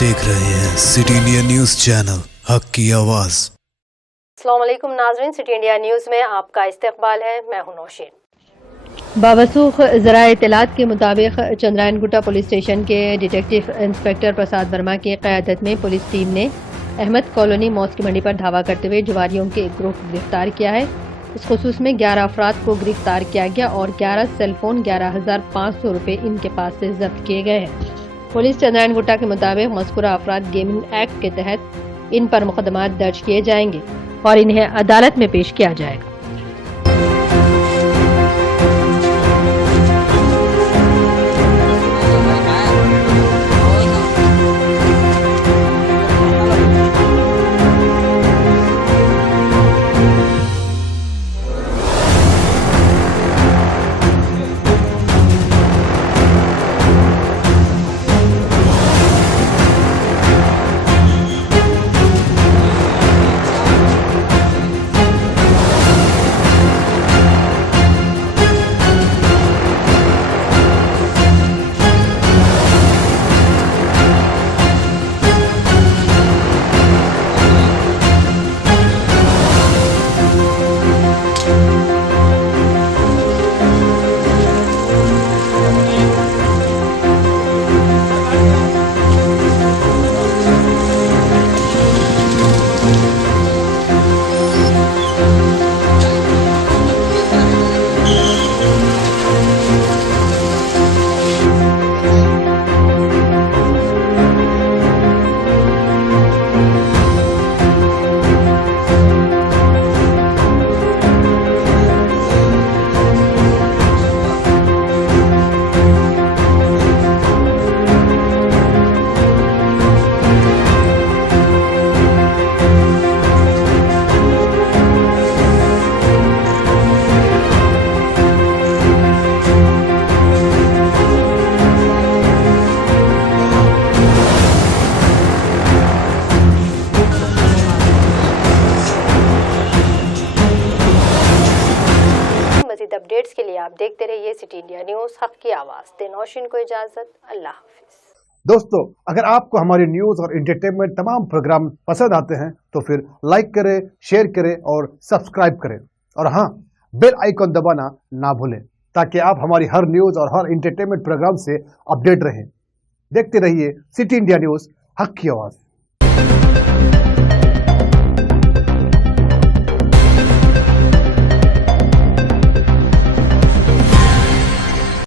देख रहे हैं सिटी इंडिया न्यूज चैनल, हक की आवाज। अस्सलाम वालेकुम नाज़रीन, सिटी इंडिया न्यूज में आपका इस्तकबाल है। मैं हूं नौशीन। बावसूख ज़रा इत्तलात के मुताबिक चंद्रायन गुट्टा पुलिस स्टेशन के डिटेक्टिव इंस्पेक्टर प्रसाद वर्मा की क़यादत में पुलिस टीम ने अहमद कॉलोनी मॉस्क मंडी पर धावा करते हुए जुआरियों के एक ग्रुप को गिरफ्तार किया है। इस खुसूस में 11 अफराद को गिरफ्तार किया गया और 11 सेलफोन 11,500 रुपये इनके पास से जब्त किए गए हैं। पुलिस चंद्रायन गुट्टा के मुताबिक मज़कूरा अफराद गेमिंग एक्ट के तहत इन पर मुकदमात दर्ज किए जाएंगे और इन्हें अदालत में पेश किया जाएगा। अपडेट्स के लिए आप देखते रहिए सिटी इंडिया न्यूज, हक की आवाज। नौशीन को इजाजत, अल्लाह हाफिज। दोस्तों, अगर आपको हमारी न्यूज और एंटरटेनमेंट तमाम प्रोग्राम पसंद आते हैं तो फिर लाइक करें, शेयर करें और सब्सक्राइब करें, और हाँ, बेल आइकॉन दबाना ना भूलें ताकि आप हमारी हर न्यूज और हर एंटरटेनमेंट प्रोग्राम से अपडेट रहें। देखते रहिए सिटी इंडिया न्यूज, हक की आवाज।